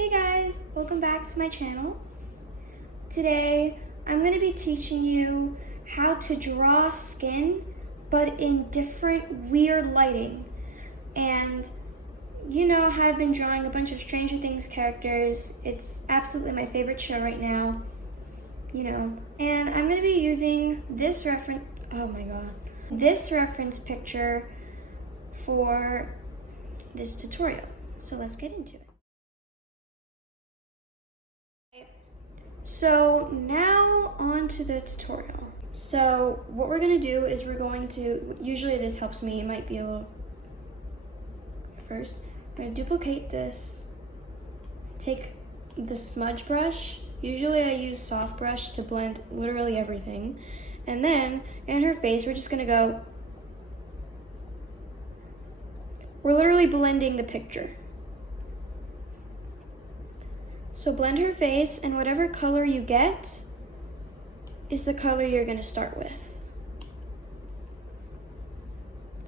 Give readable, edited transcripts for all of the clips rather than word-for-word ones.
Hey guys, welcome back to my channel. Today, I'm going to be teaching you how to draw skin, but in different weird lighting. And you know how I've been drawing a bunch of Stranger Things characters. It's absolutely my favorite show right now, And I'm going to be using this reference picture for this tutorial. So let's get into it. So now on to the tutorial. So what we're going to do is usually this helps me, it might be a little, first, I'm going to duplicate this, take the smudge brush, usually I use soft brush to blend literally everything, and then in her face we're just going to we're literally blending the picture. So blend her face, and whatever color you get is the color you're going to start with.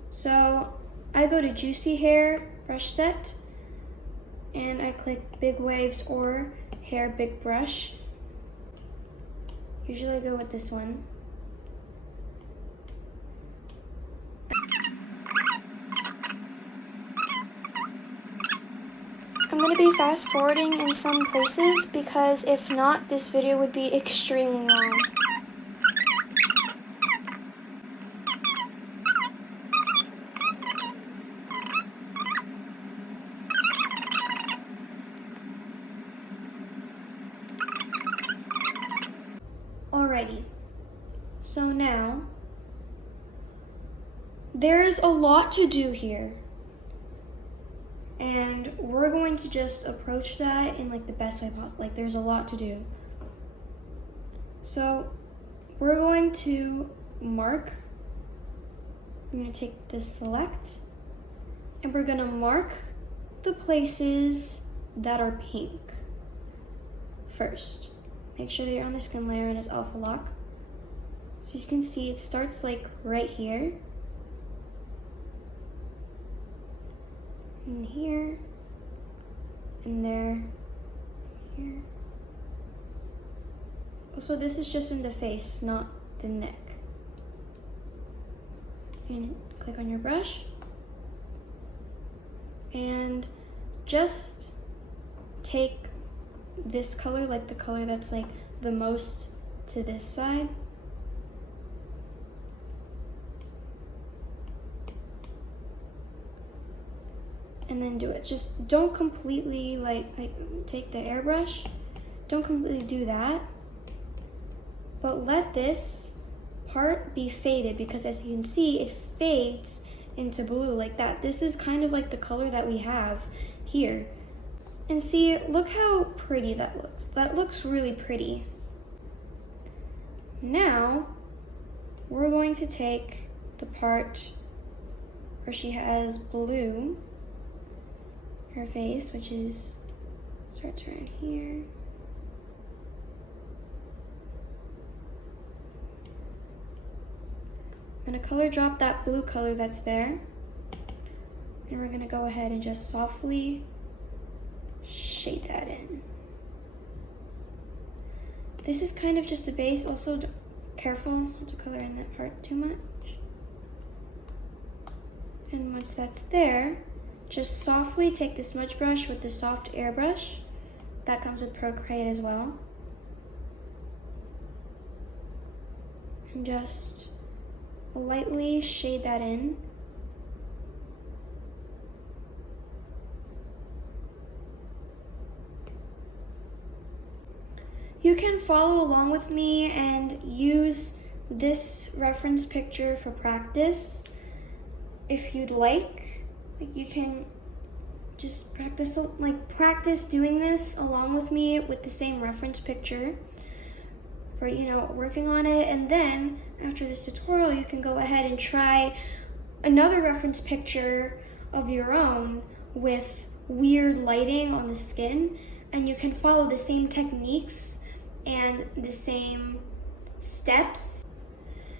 So I go to Juicy Hair brush set, and I click Big Waves or Hair Big Brush. Usually I go with this one. I'm going to be fast forwarding in some places because if not, this video would be extremely long. Alrighty, so now there's a lot to do here. And we're going to just approach that in the best way possible. There's a lot to do. So we're going to mark. I'm going to take this select, and we're going to mark the places that are pink first. Make sure that you're on the skin layer and it's alpha lock. So you can see it starts right here. And here, and there, here. Also, this is just in the face, not the neck. And click on your brush, and just take this color, the color that's the most to this side. And then do it. Just don't completely take the airbrush. Don't completely do that. But let this part be faded, because as you can see, it fades into blue like that. This is kind of the color that we have here. And see, look how pretty that looks. That looks really pretty. Now, we're going to take the part where she has blue, her face, which starts around here. I'm gonna color drop that blue color that's there, and we're gonna go ahead and just softly shade that in. This is kind of just the base. Also, careful not to color in that part too much. And once that's there, just softly take the smudge brush with the soft airbrush. That comes with Procreate as well. And just lightly shade that in. You can follow along with me and use this reference picture for practice if you'd like. You can just practice doing this along with me with the same reference picture for, working on it. And then after this tutorial, you can go ahead and try another reference picture of your own with weird lighting on the skin, and you can follow the same techniques and the same steps.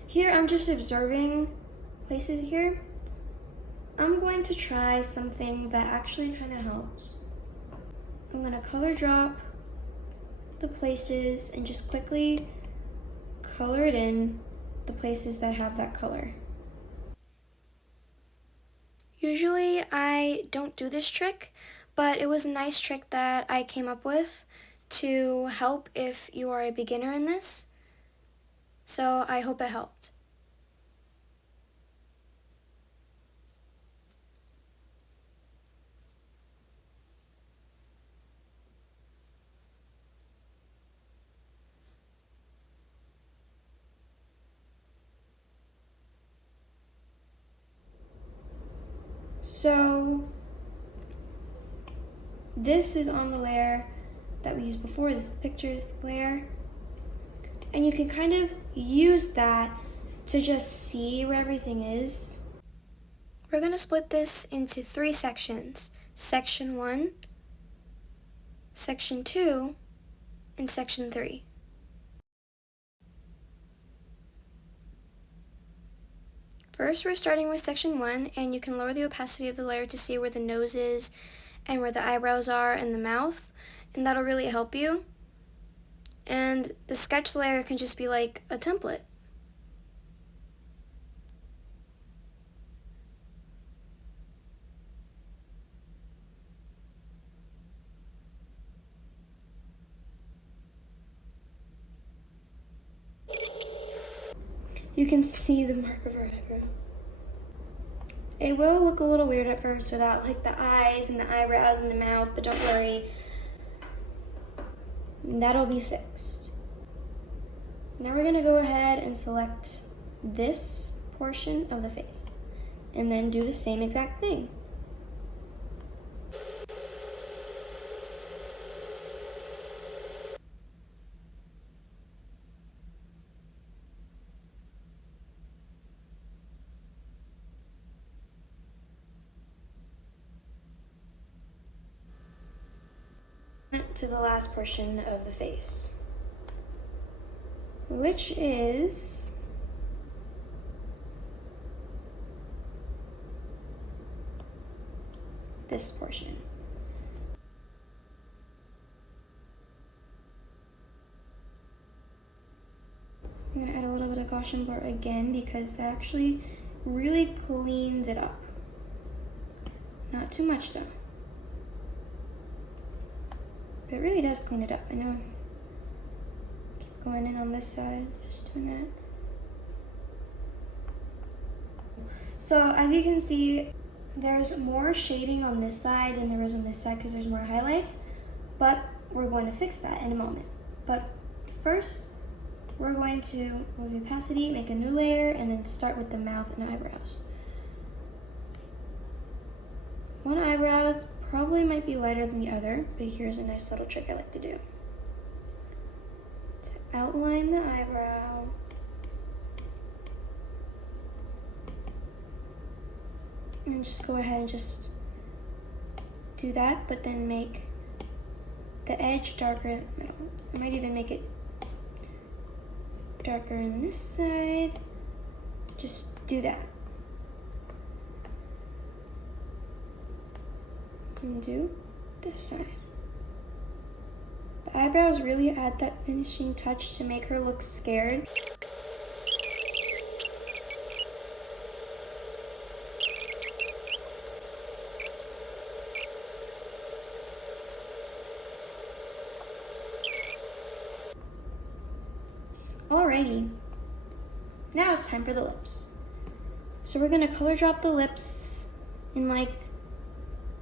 Here, I'm just observing places here. I'm going to try something that actually kind of helps. I'm gonna color drop the places and just quickly color it in the places that have that color. Usually I don't do this trick, but it was a nice trick that I came up with to help if you are a beginner in this. So I hope it helped. So this is on the layer that we used before, this pictures layer. And you can kind of use that to just see where everything is. We're gonna split this into 3 sections. Section 1, Section 2, and Section 3. First, we're starting with Section 1, and you can lower the opacity of the layer to see where the nose is and where the eyebrows are and the mouth, and that'll really help you. And the sketch layer can just be like a template. You can see the mark of her eyebrow. It will look a little weird at first without like the eyes and the eyebrows and the mouth, but don't worry, that'll be fixed. Now we're gonna go ahead and select this portion of the face and then do the same exact thing. To the last portion of the face, which is this portion. I'm gonna add a little bit of Gaussian blur again because that actually really cleans it up. Not too much though. It really does clean it up. I know. Keep going in on this side, just doing that. So as you can see, there's more shading on this side than there is on this side because there's more highlights, but we're going to fix that in a moment. But first, we're going to move the opacity, make a new layer, and then start with the mouth and eyebrows. One eyebrow probably might be lighter than the other, but here's a nice little trick I like to do. To outline the eyebrow, and just go ahead and just do that, but then make the edge darker in the middle. I might even make it darker on this side. Just do that. And do this side. The eyebrows really add that finishing touch to make her look scared. Alrighty, now it's time for the lips. So we're gonna color drop the lips in like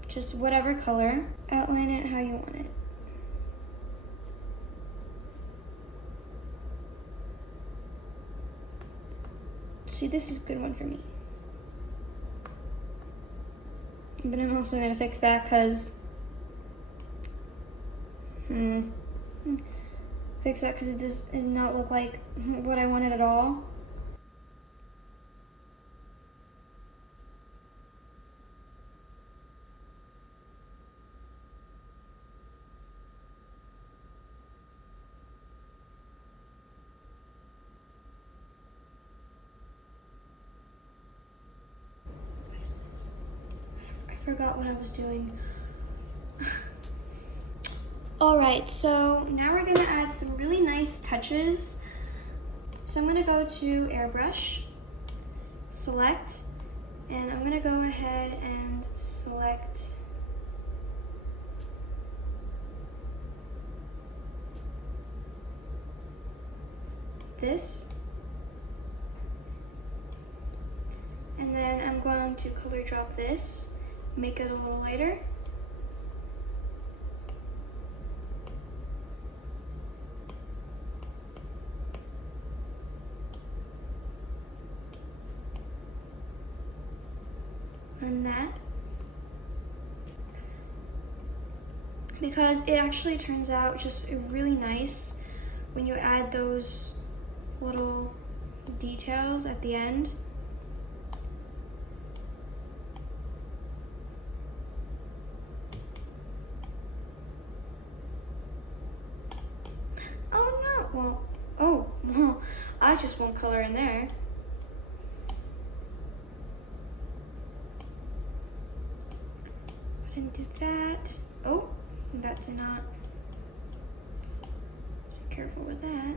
just whatever color. Outline it how you want it. See, this is a good one for me. But I'm also gonna fix that because it does not look like what I wanted at all. I forgot what I was doing. All right, so now we're gonna add some really nice touches. So I'm gonna go to Airbrush, select, and I'm gonna go ahead and select this. And then I'm going to color drop this, make it a little lighter. And that. Because it actually turns out just really nice when you add those little details at the end. Well, I just won't color in there. I didn't do that. Oh, that did not. Be careful with that.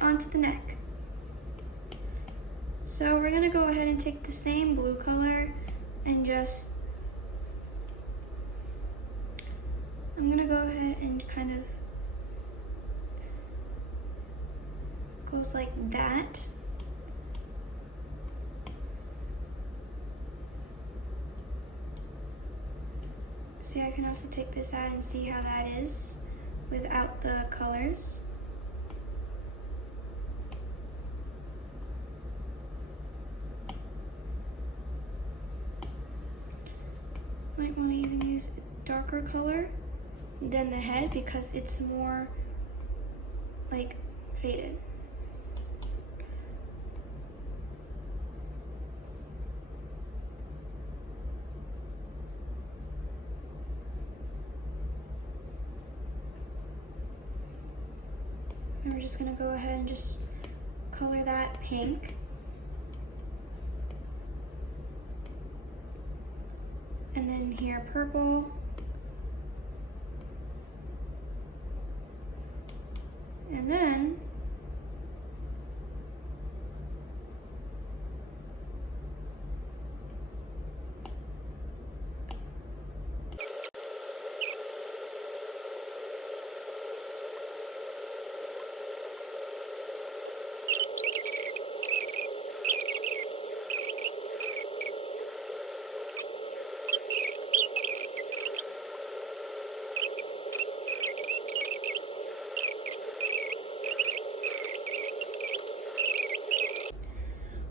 Onto the neck. So we're gonna go ahead and take the same blue color and just, I'm gonna go ahead and kind of goes like that. See, I can also take this out and see how that is without the colors. Might want to even use a darker color than the head because it's more like faded. And we're just gonna go ahead and just color that pink. And then here, purple. And then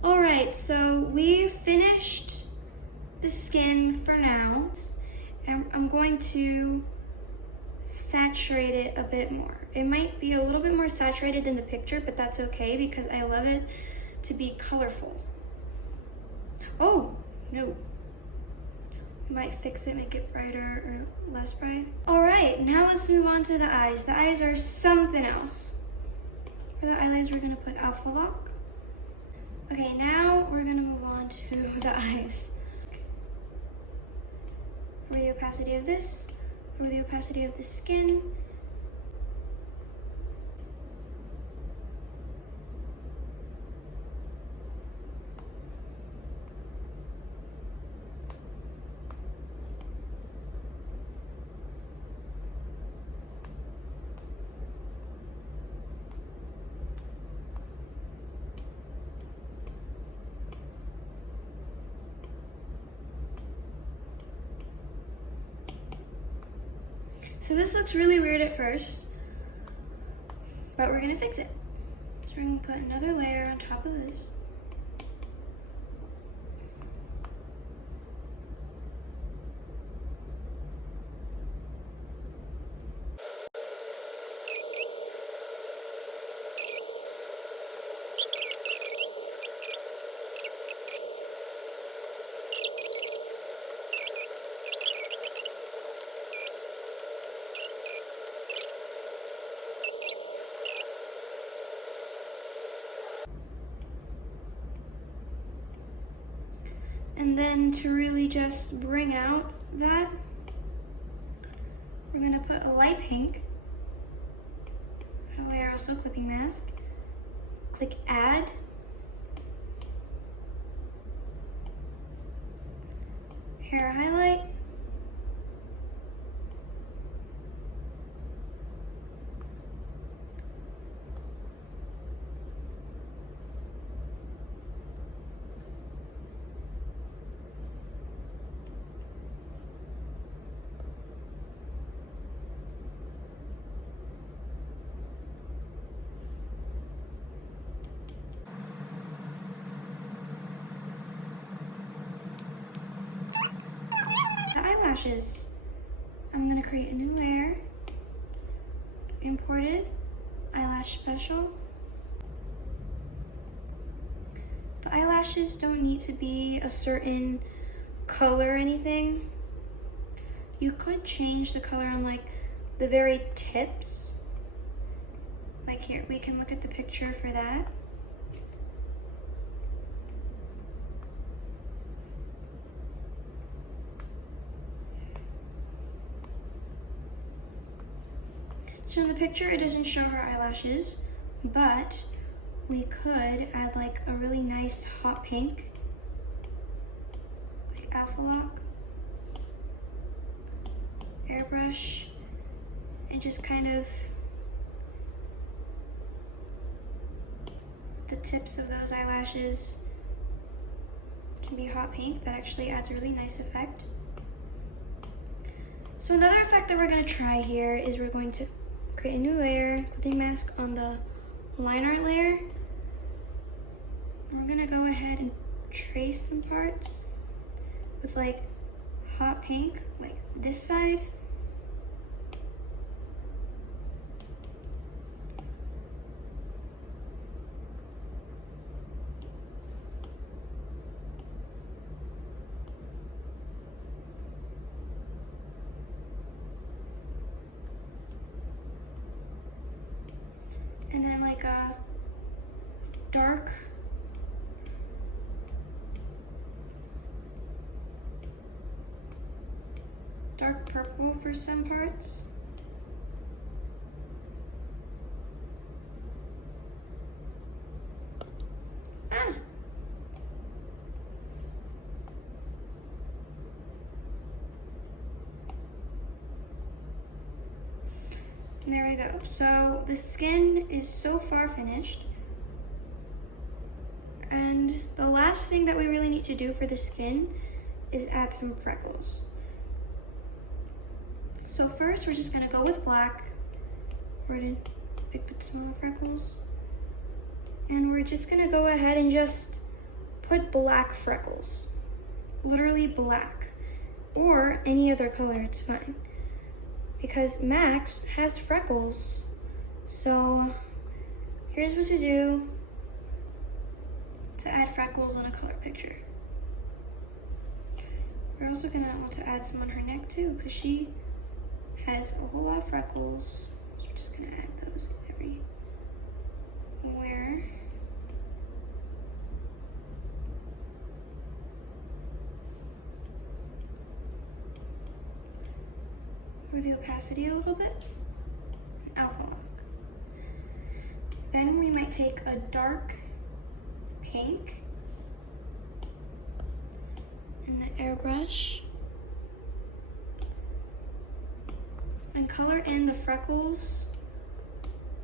Alright, so we finished the skin for now, and I'm going to saturate it a bit more. It might be a little bit more saturated than the picture, but that's okay because I love it to be colorful. Oh, no. I might fix it, make it brighter or less bright. Alright, now let's move on to the eyes. The eyes are something else. For the eyelids, we're gonna put Alpha Lock. Okay, now we're gonna move on to the eyes. For the opacity of this, for the opacity of the skin. So this looks really weird at first, but we're gonna fix it. So we're gonna put another layer on top of this. And then to really just bring out that, we're gonna put a light pink, a layer also clipping mask, click add, hair highlight, the eyelashes. I'm gonna create a new layer, imported, eyelash special. The eyelashes don't need to be a certain color or anything. You could change the color on like the very tips. Like here, we can look at the picture for that. So in the picture, it doesn't show her eyelashes, but we could add like a really nice hot pink, like alpha lock, airbrush, and just kind of the tips of those eyelashes can be hot pink. That actually adds a really nice effect. So another effect that we're gonna try here is we're going to create a new layer, clipping mask on the line art layer. And we're gonna go ahead and trace some parts with like hot pink, like this side. And then like a dark purple for some parts. And there we go. So the skin is so far finished. And the last thing that we really need to do for the skin is add some freckles. So first we're just gonna go with black. We're gonna big bit smaller freckles. And we're just gonna go ahead and just put black freckles. Literally black. Or any other color, it's fine. Because Max has freckles. So here's what to do to add freckles on a color picture. We're also gonna want to add some on her neck too, because she has a whole lot of freckles. So we're just gonna add those everywhere. With the opacity a little bit, alpha lock. Then we might take a dark pink and the airbrush and color in the freckles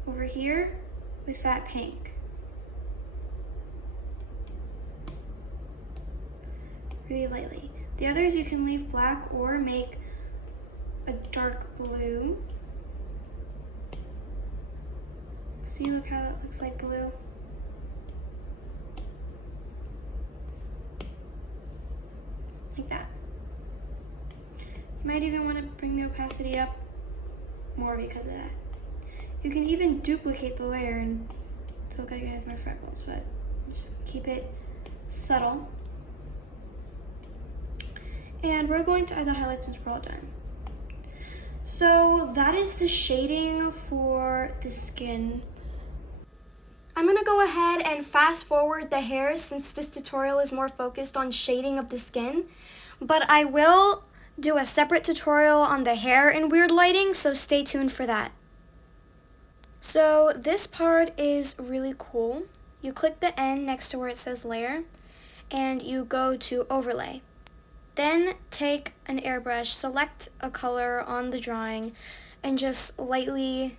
over here with that pink. Really lightly. The others you can leave black or make a dark blue. See, look how that looks like blue. Like that. You might even want to bring the opacity up more because of that. You can even duplicate the layer and to look like it has more freckles, but just keep it subtle. And we're going to add the highlights once we're all done. So that is the shading for the skin. I'm gonna go ahead and fast forward the hair since this tutorial is more focused on shading of the skin, but I will do a separate tutorial on the hair in weird lighting, so stay tuned for that. So this part is really cool. You click the N next to where it says layer, and you go to overlay. Then take an airbrush, select a color on the drawing, and just lightly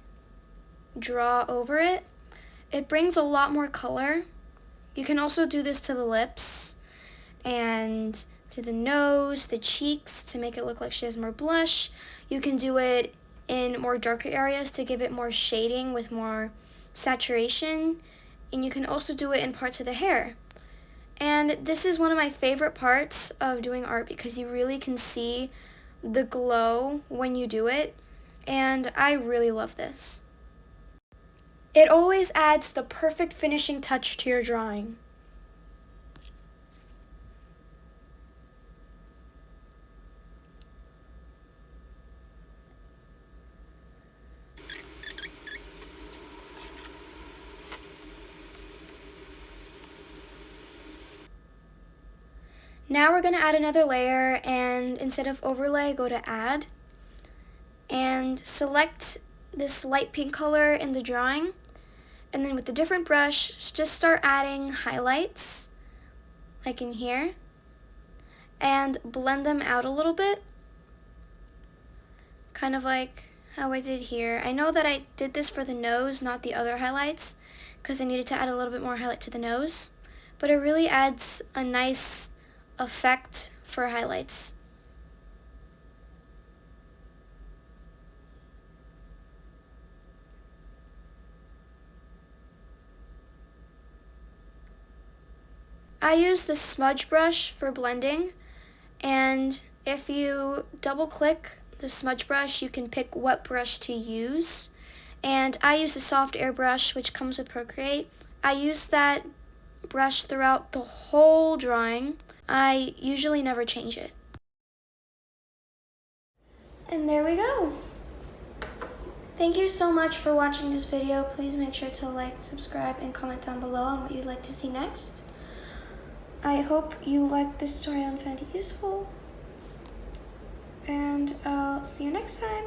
draw over it. It brings a lot more color. You can also do this to the lips and to the nose, the cheeks to make it look like she has more blush. You can do it in more darker areas to give it more shading with more saturation. And you can also do it in parts of the hair. And this is one of my favorite parts of doing art because you really can see the glow when you do it. And I really love this. It always adds the perfect finishing touch to your drawing. Now we're going to add another layer, and instead of overlay, go to add and select this light pink color in the drawing. And then with a different brush, just start adding highlights, like in here, and blend them out a little bit, kind of like how I did here. I know that I did this for the nose, not the other highlights, because I needed to add a little bit more highlight to the nose, but it really adds a nice effect for highlights. I use the smudge brush for blending, and if you double click the smudge brush, you can pick what brush to use. And I use a soft airbrush, which comes with Procreate. I use that brush throughout the whole drawing. I usually never change it. And there we go. Thank you so much for watching this video. Please make sure to like, subscribe, and comment down below on what you'd like to see next. I hope you liked this tutorial and found it useful. And I'll see you next time.